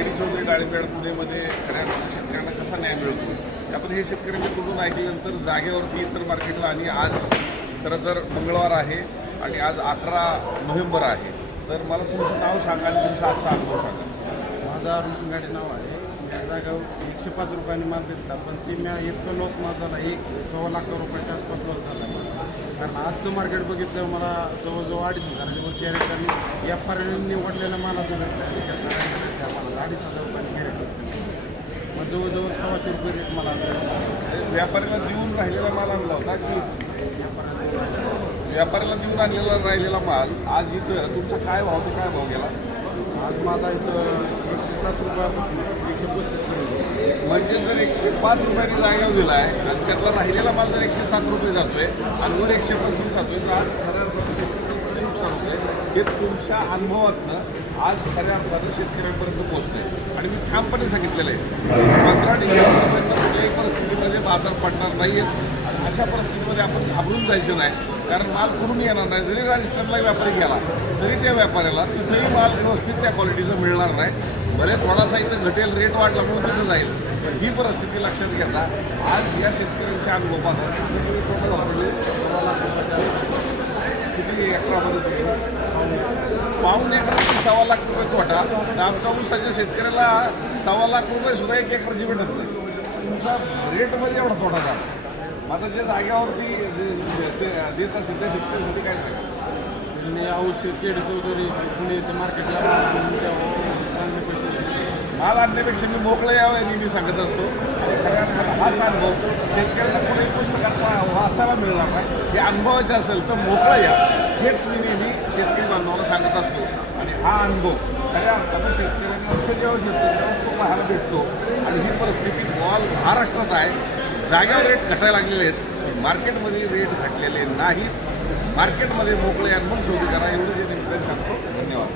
KD Chaudhari डाळिंबेड पुणेमध्ये खऱ्या शेतकऱ्यांना कसा न्याय मिळतो आपण हे शेतकऱ्यांच्या कुठून ऐकल्यानंतर जागेवरती इतर मार्केटला आणि आज खरं तर मंगळवार आहे आणि आज 18 नोव्हेंबर आहे. तर मला तुमचं नाव सांगा आणि तुमचा आजचा अनुभव सांगा. माझा अरुण शिंगाडे नाव आहे. या जागा 105 रुपयांनी माल देतात, पण ते मी इतकं लॉस माल झाला, 1-1.25 लाख रुपयाच्या आसपास लॉस झाला मला. कारण आजचं मार्केट बघितलं मला जवळजवळ 2,500 वर कॅरेट आणि व्यापाऱ्यांनी निवडलेल्या मालाचं भेटलं त्या मला 2,500 रुपयांनी कॅरेट भेटलं. मग जवळजवळ 1,600 रुपये रेट मला व्यापाऱ्याला देऊन राहिलेला माल आणला होता की व्यापाऱ्याला देऊन आणलेला राहिलेला माल आज इथं तुमचा काय भाव ते काय भाव गेला? आज माझा इथं 107 रुपयापासून 135 पर्यंत. म्हणजे जर 105 रुपयांनी जागेवर दिला आहे आणि त्यातला राहिलेला माल जर 107 रुपये जातोय आणि वर 135 जातोय तर आज खऱ्या अर्थानं शेतकऱ्यांचं नुकसान होतंय. हे तुमच्या अनुभवातनं आज खऱ्या अर्थानं शेतकऱ्यांपर्यंत पोहोचतंय आणि मी ठामपणे सांगितलेलं आहे 15 डिसेंबरपर्यंत कुठल्याही परिस्थितीमध्ये बाजार पडणार नाही आहेत आणि अशा परिस्थितीमध्ये आपण घाबरून जायचं नाही. कारण माल कुठून येणार नाही. जरी राजस्थानला व्यापारी गेला तरी त्या व्यापाऱ्याला तिथेही माल व्यवस्थित त्या क्वालिटीचं मिळणार नाही. भले थोडासा इथं घटेल रेट वाढला म्हणून तिथं जाईल. पण ही परिस्थिती लक्षात घेता आज या शेतकऱ्यांच्या अनुभवात टोटल वापरले 16 लाख रुपयाच्या किती एकरामध्ये पाऊण एकराची 1.25 लाख रुपये तोटा. तर आमच्या ऊसाच्या शेतकऱ्याला 1.25 लाख रुपये सुद्धा 1 एकरची भेटत नाही. तुमचा रेटमध्ये एवढा तोटा झाला. आता जे जाग्यावरती जे देत असेल त्या शेतकऱ्यांसाठी काय सांगा? मी औषध केडी चौधरी पुणे मार्केटला चांगले पैसे माल आणण्यापेक्षा मी मोकळं यावं नेहमी सांगत असतो. आणि खऱ्या अर्थानं हाच अनुभव शेतकऱ्यांना कुठेही पुस्तकात वाचायला मिळणार नाही. हे अनुभवाचे असेल तर मोकळं या हेच मी नेहमी शेतकरी बांधवांना सांगत असतो. आणि हा अनुभव खऱ्या अर्थानं शेतकऱ्यांना जेव्हा शेतकऱ्यांना तो पाहायला भेटतो. आणि ही परिस्थिती ऑल महाराष्ट्रात आहे. जाग्यावर रेट घटायला लागलेले आहेत. मार्केटमध्ये रेट घटलेले नाहीत. मार्केटमध्ये मोकळे आणि मग शोध करा एवढं जे निमित्ताने सांगतो. धन्यवाद.